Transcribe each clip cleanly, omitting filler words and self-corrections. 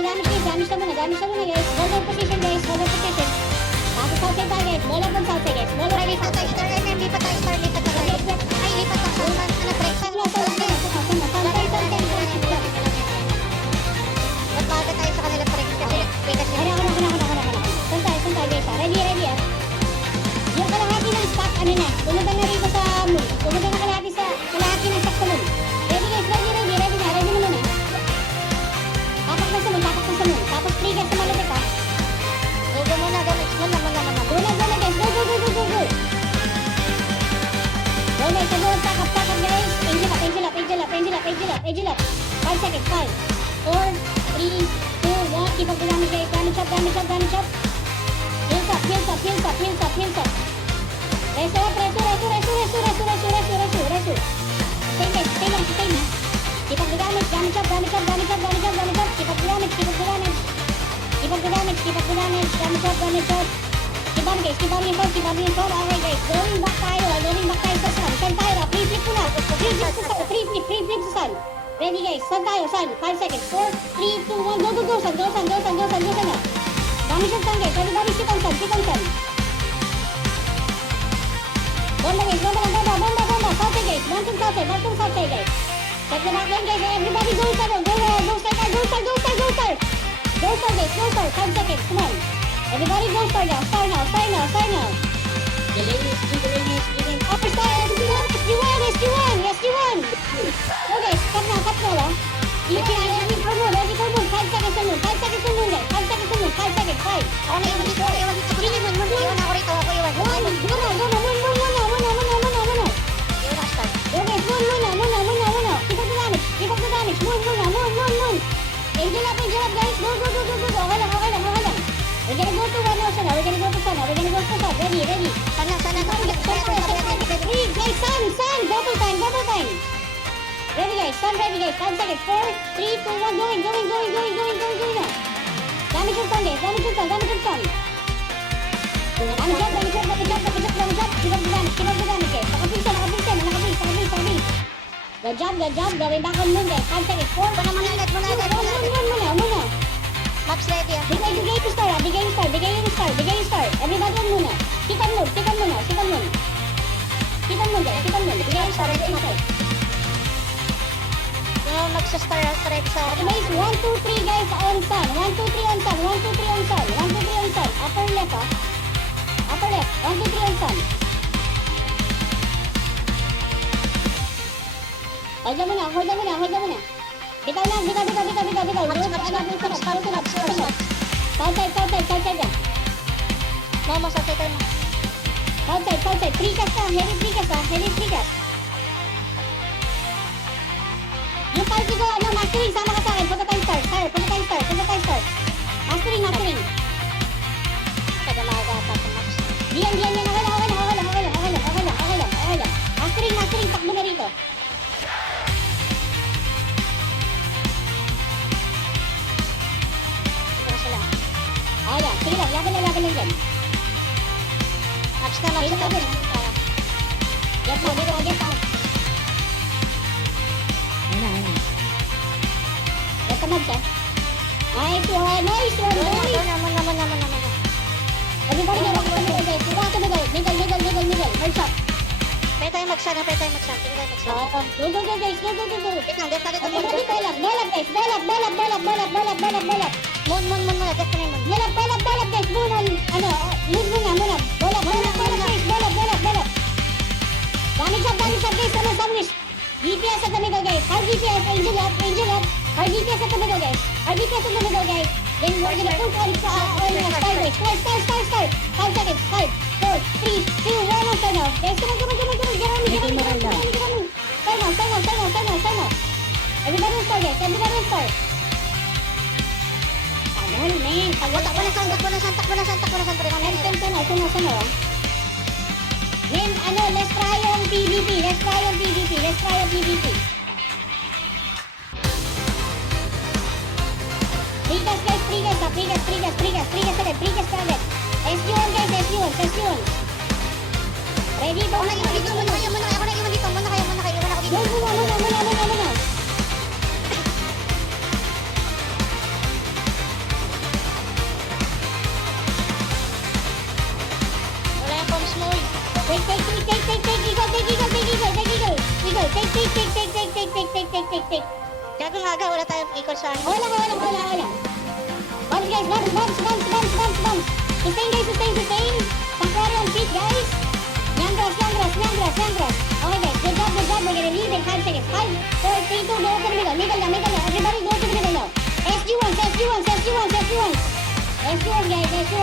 magdadamage guys. Damage na muna guys. Hold on position guys. Hold on position. Tapos outside tayo guys. Ball up on outside guys. Ball up. Lipat tayo, star. Lipat tayo, star. Lipat tayo. Ay, lipat tayo. Ano, break. Nagpaga tayo sa kanila, break. Kasi, Saan tayo guys. Ready ah. Yung kalahati ng stock, ano na. Tulugan na rito sa moon. Tulugan na kalahati ng stock sa moon. Ready guys. Ready na muna. Tapak na sa moon. Tapos trigger sa malapit ah. go muna, damage. Muna. Go guys. Go. Go guys. Sabuhan. Takap guys. Angel up. 5 seconds. 5, 4, 3, 2, 1. Keep up the damage guys. Damage up. Heals up. Resu. Stay lang. Keep up the damage. Damage up. Keep up the damage. Damage up. Keep on guys. Alright guys. Going back tayo sa sun. Sun tayo. Free flip muna. Free flip sa sun. Ready guys. Sun tayo. 5 seconds. 4, 3, 2, 1. Go. Sun na. Damage up sun guys. Everybody sit on sun. Bomba guys. Southside guys. Mountain southside guys. Check the back line guys. Everybody go star. Go star guys. 5 seconds. Come on. Everybody go star now. Star now. Delay. Upper star. SG1. Yes, you won. Okay, cut now lah. Ready for moon. 5 seconds on moon guys. 5 seconds. 5. Ako na iwan dito. Iwan ako rito. Ako iwan. Go na. Muna. Iwan ako, star. Okay, muna. Keep up the damage. Moon. Angel up guys. Go. Okay lang. We're gonna go to sun. Ready. Sana. Three, guys, sun. Double time. Ready guys. 5 seconds. 4, 3, 2, 1. Going now. Damage on sun guys. Damage on sun. Damage up. Keep up the damage guys. Nakapilsa. Good job. Going back on moon guys. 5 seconds. 4, Muna. Maps ready ah. Bigay yung star. Everybody on muna. Sit on moon guys. Bigay yung star. Yung magsa-star straight sa... Guys, 1, 2, 3 guys on sun. 1, 2, 3 on sun. Upper left ah. 1, 2, 3 on sun. Hold na muna. Bitaw lang. Southside lang. Mama, sa tayo mo. Southside. Precast ah. Heavy precast. Yung party ko, mastering, sama ka sa akin. Punta tayo start. Mastering. Taga maaga sa maps. Diyan. Okay lang. Mastering, takbo na rito. Ito na sila. Ayan, sige lang. Laban lang dyan. Maps na. Get out. Ayun. Ito mags ah. Nice one. Everybody get up. Middle. Merge up. Pwede tayo magsan. Go guys. Wait lang, get natin ito. Ball up guys. Ball up. Moon. Get na yung moon. Ball up guys. Moon muna. Ball up guys. Damage up guys. Damage. DPS at the middle guys. Hard DPS. Angel up. Hard DPS at the middle guys. Then we're gonna put on star guys. Start. 5 seconds. 5, 4, 3, 2, 1 on star now. Guys, come on. Get on me. Start now. Everybody on star guys. Tagal, man. Takbo na san. Ito na. Men, let's try yung PvP. Precast guys, precast agad. SG1 guys, SG1. Ready? Ako na iwan dito. Muna kayo. Ako na iwan dito. Muna kayo. Iwan ako dito. Muna. pick. Gagong aga, wala tayong ikot sa ano. Wala. Bounce guys, bounce. Sustain guys, sustain. Sanctuary on feet guys. Nyangras. Okay guys, good job. We're gonna leave in 5 seconds. 5, 4, 3, 2, go to the middle now. Everybody go to the middle now. SG1 guys, SG1. SG1 guys, SG1.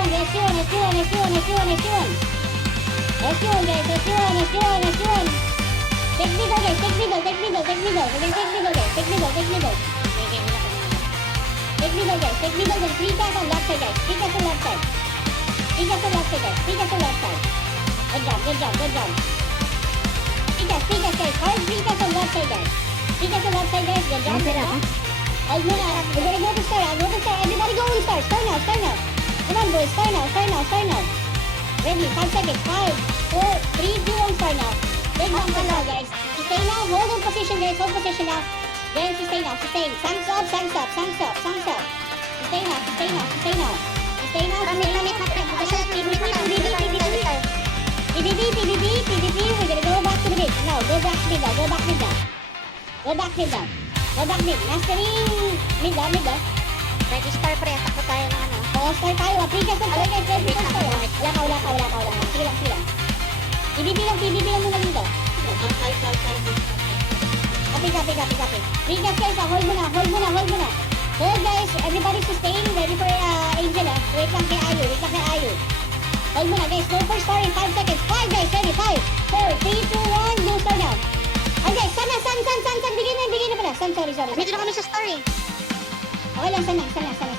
Take middle guys, take middle. We're gonna take middle guys. Take middle then 3 guys on left side guys. 3 guys on left side. Good job. 3 guys guys. Hard 3 guys on left side guys. 3 guys on left side guys. Good job. Hold mo na. We're gonna go to star. Everybody go on star. Star now. Come on boys, star now. Ready, 5 seconds. 5, 4, 3, 2, 1, star now. Big jump now guys. Stay now. Hold on position guys. Hold position now. Then sustain now. Sanks up. Stay now. PBB, we're gonna go back to the mid. Now, go back mid now. Mastering mid now. Ready star pre, takbo tayo ng ano. Start tayo. Pigas na tayo guys. Ready for start. Wala ka. Sige lang. PBB lang muna dito. Copy. Pigas guys, hold mo na. Hold guys, everybody sustain. Ready for Angel ah. Wait lang kay Ayu. Hold mo na guys, go for star in 5 seconds. 5 guys, ready, 5, 4, 3, 2, 1, go star now. Okay, San, bigay na pala. San, sorry. Dito na kami sa star eh. Okay lang, San. San. San.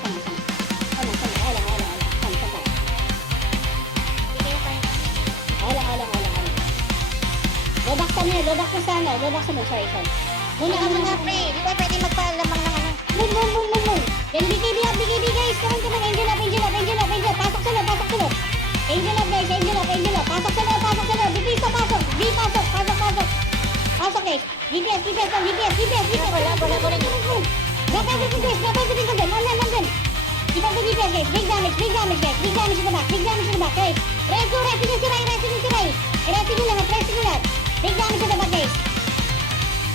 Bigay na tayo. Go back sa mo, sorry. Muna ka mga pre, di ba pwede magpalamang ng ano. Boom. Then BKB guys. Come on. Angel up. Pasok sa loob. Angel up guys. Pasok sa loob. BP pasok. Pasok guys. DPS. Wala. Drop everything guys. Nandun. Keep up the DPS guys. Big damage guys. Big damage in the back. Guys. Rest yung siray. Rest yung lahat. Big damage in the back guys.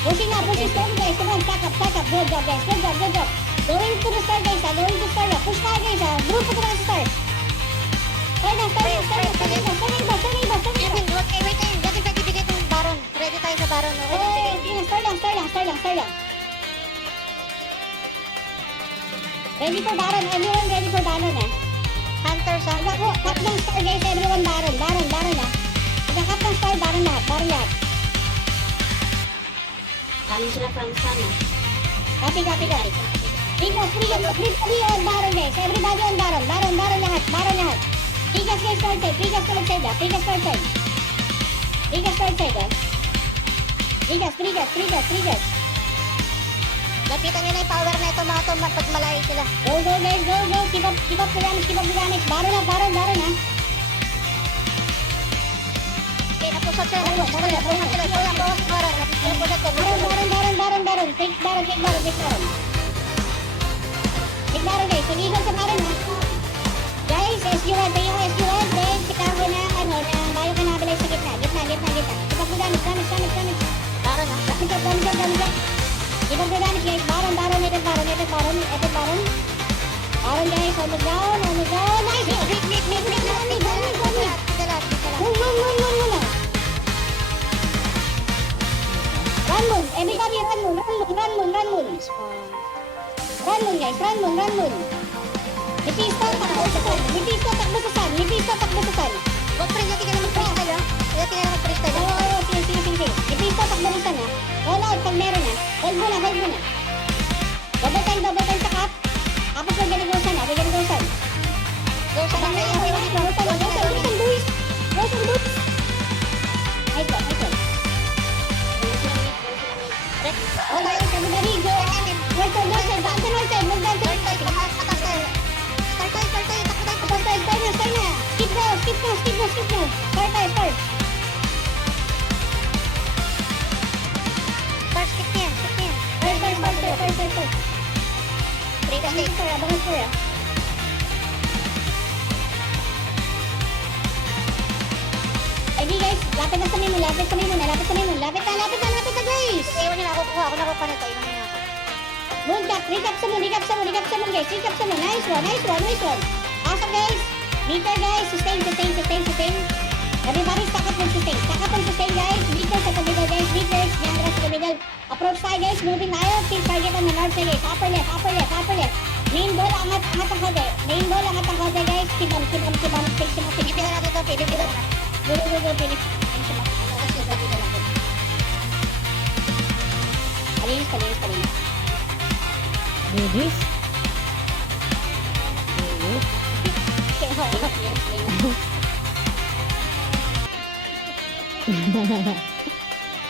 Pushing slowly guys. Come on, stack up. Good job guys. Going to the star guys. Push na guys. Group ko na sa star. Start na. Okay, wait tayo. Dati pwede bigay itong baron. Ready tayo sa baron. Start lang. Ready for Baron. Everyone ready for Baron eh. Hunter sa... Cut ng star guys. Everyone Baron ah. Pagka-cut ng star, Baron lahat. Kami sila from sana. Copy. Three on Baron guys. Everybody on Baron. Baron lahat. Tigas guys start side. Tigas start side ah. Tigas. Lapitan nyo na yung power na ito mga to pag malayo sila. Go guys. Keep up the damage. Baron ah. Okay, napusot sila. Kulang bawas baron. Napusot ko. Baron. Take Baron. Take Baron guys. Sige sa Baron ha. Guys, SG1. Tayo yung SG1. Then, sikago na, bayo ka nabilay sa gitna. Keep up the damage. Baron ah. Damage. Keep up the damage guys. Baron. Baron guys. Almost down. Nice. Boom. Run moon. Everybody run moon. Run guys. Mephisto, takbo sa sun. Huwag pre, dati ka na mag-freestyle ah. Oo, sige. Mephisto, takbo sa sun ha. Roll out pag meron ha. Hold mo na. Double time sa cap. Tapos we're gonna go sun. Go sa lang kayo. Go sun. Nice one. Alright, everybody go. Right side. Move down to right side. Start na. Skip now. Start. Skip yan. Start. Abangan score. Ready guys, lapit na sa may moon. Lapit na guys. Iwan nyo na ako kuha. Ako na kuha nito. Iwan nyo na. Moon tap, recap sa moon, recap sa moon, recap sa moon guys, recap sa moon. Nice one, nice one, nice one. Awesome guys. Meter guys, sustain, sustain, sustain, sustain. Everybody stack up and sustain guys. Meter sa middle guys, meters, Diandra sa middle. Approach tayo guys, moving tayo. Please target on the north side guys. Upper left, upper left, upper left. Main ball, angat ang kode. Main ball, angat ang kode guys. Keep on. Pinipilan natin to, pinipilan natin. Go, finish. Palinis. Ladies.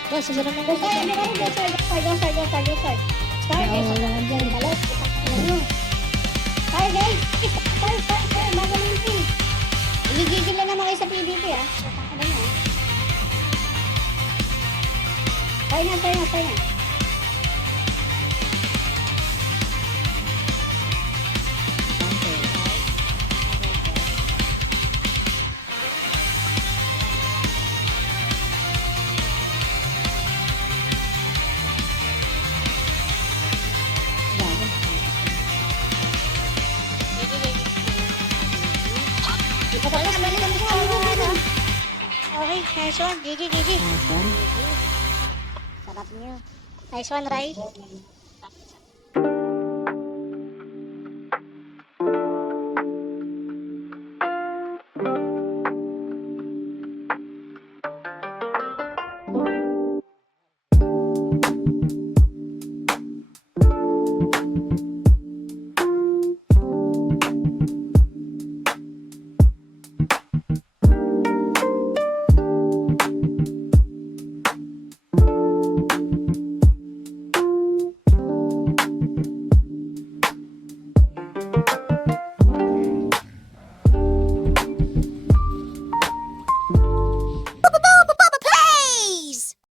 Boss, susunod ng Go start. Start guys. Balot. Start guys. Start. Bago ng team. Igigil na naman kayo sa PDP ah. Ano na. Start na. Okay, nice one. GG. Nice one. Sarap niyo. Nice one, Rai.